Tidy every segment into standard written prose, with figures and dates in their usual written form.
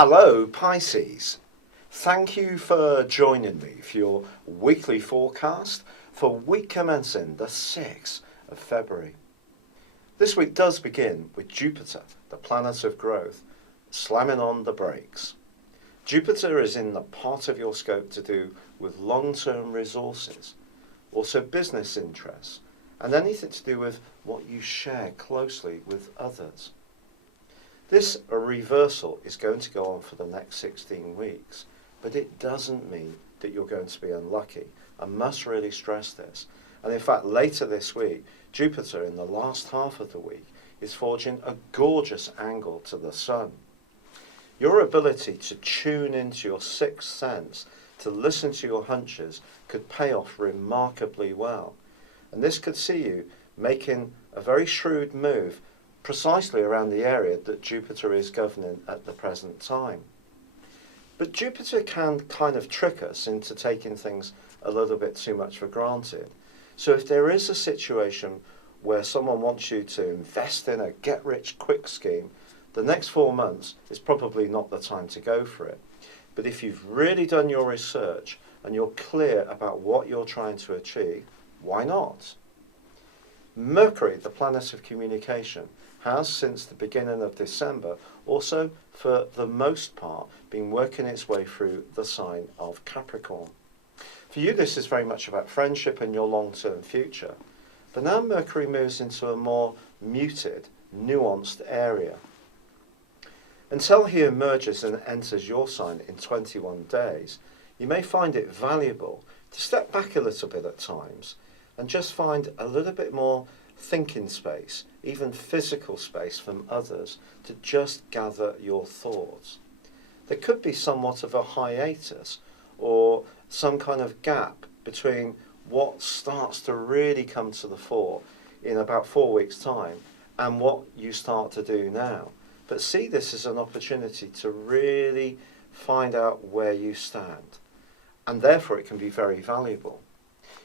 Hello Pisces, thank you for joining me for your weekly forecast for week commencing the 6th of February. This week does begin with Jupiter, the planet of growth, slamming on the brakes. Jupiter is in the part of your scope to do with long-term resources, also business interests, and anything to do with what you share closely with others. This reversal is going to go on for the next 16 weeks, but it doesn't mean that you're going to be unlucky. I must really stress this. And in fact, later this week, Jupiter in the last half of the week is forging a gorgeous angle to the Sun. Your ability to tune into your sixth sense, to listen to your hunches, could pay off remarkably well. And this could see you making a very shrewd move precisely around the area that Jupiter is governing at the present time. But Jupiter can kind of trick us into taking things a little bit too much for granted. So if there is a situation where someone wants you to invest in a get-rich-quick scheme, the next 4 months is probably not the time to go for it. But if you've really done your research and you're clear about what you're trying to achieve, why not? Mercury, the planet of communication, has since the beginning of December also, for the most part, been working its way through the sign of Capricorn. For you, this is very much about friendship and your long-term future. But now Mercury moves into a more muted, nuanced area. Until he emerges and enters your sign in 21 days, you may find it valuable to step back a little bit at times and just find a little bit more thinking space, even physical space from others, to just gather your thoughts. There could be somewhat of a hiatus or some kind of gap between what starts to really come to the fore in about 4 weeks' time and what you start to do now. But see this as an opportunity to really find out where you stand, and therefore it can be very valuable.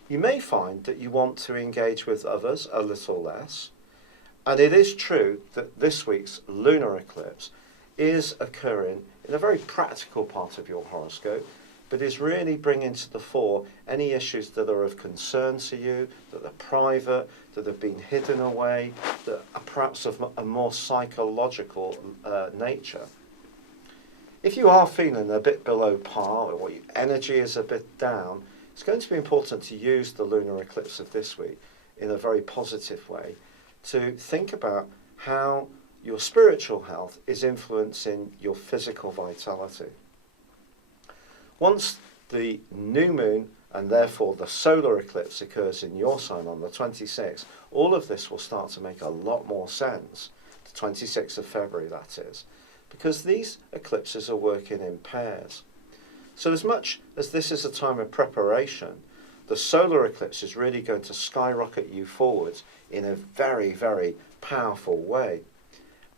You may find that you want to engage with others a little less, and it is true that this week's lunar eclipse is occurring in a very practical part of your horoscope, but is really bringing to the fore any issues that are of concern to you, that are private, that have been hidden away, that are perhaps of a more psychological nature. If you are feeling a bit below par, or your energy is a bit down, it's going to be important to use the lunar eclipse of this week in a very positive way to think about how your spiritual health is influencing your physical vitality. Once the new moon and therefore the solar eclipse occurs in your sign on the 26th, all of this will start to make a lot more sense, the 26th of February that is, because these eclipses are working in pairs. So as much as this is a time of preparation, the solar eclipse is really going to skyrocket you forwards in a very, very powerful way,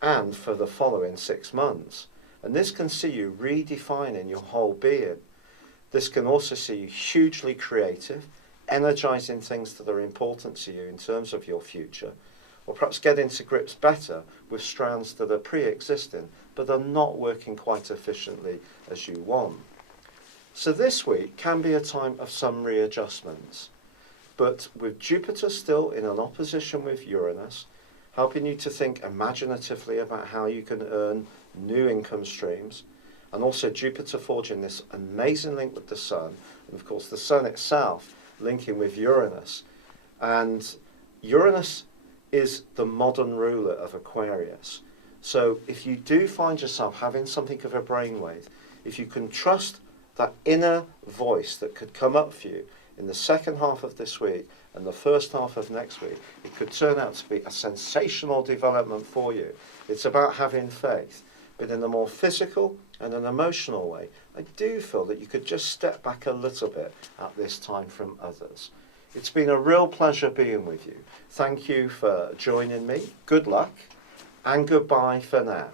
and for the following 6 months. And this can see you redefining your whole being. This can also see you hugely creative, energizing things that are important to you in terms of your future, or perhaps getting to grips better with strands that are pre-existing but are not working quite efficiently as you want. So this week can be a time of some readjustments, but with Jupiter still in an opposition with Uranus, helping you to think imaginatively about how you can earn new income streams, and also Jupiter forging this amazing link with the Sun, and of course the Sun itself linking with Uranus. And Uranus is the modern ruler of Aquarius. So if you do find yourself having something of a brainwave, if you can trust that inner voice that could come up for you in the second half of this week and the first half of next week, it could turn out to be a sensational development for you. It's about having faith, but in a more physical and an emotional way. I do feel that you could just step back a little bit at this time from others. It's been a real pleasure being with you. Thank you for joining me. Good luck, and goodbye for now.